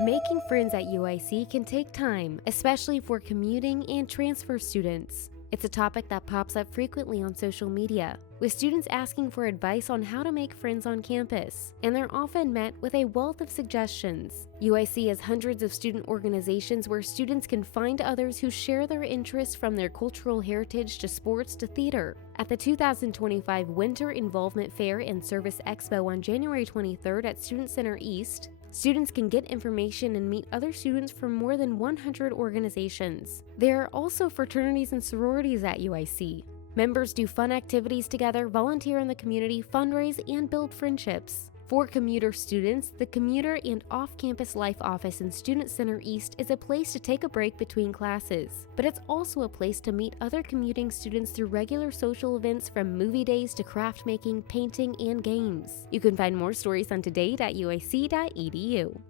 Making friends at UIC can take time, especially for commuting and transfer students. It's a topic that pops up frequently on social media, with students asking for advice on how to make friends on campus, and they're often met with a wealth of suggestions. UIC has hundreds of student organizations where students can find others who share their interests, from their cultural heritage to sports to theater. At the 2025 Winter Involvement Fair and Service Expo on January 23rd at Student Center East, students can get information and meet other students from more than 100 organizations. There are also fraternities and sororities at UIC. Members do fun activities together, volunteer in the community, fundraise, and build friendships. For commuter students, the Commuter and Off-Campus Life office in Student Center East is a place to take a break between classes, but it's also a place to meet other commuting students through regular social events, from movie days to craft making, painting, and games. You can find more stories on todate at uic.edu.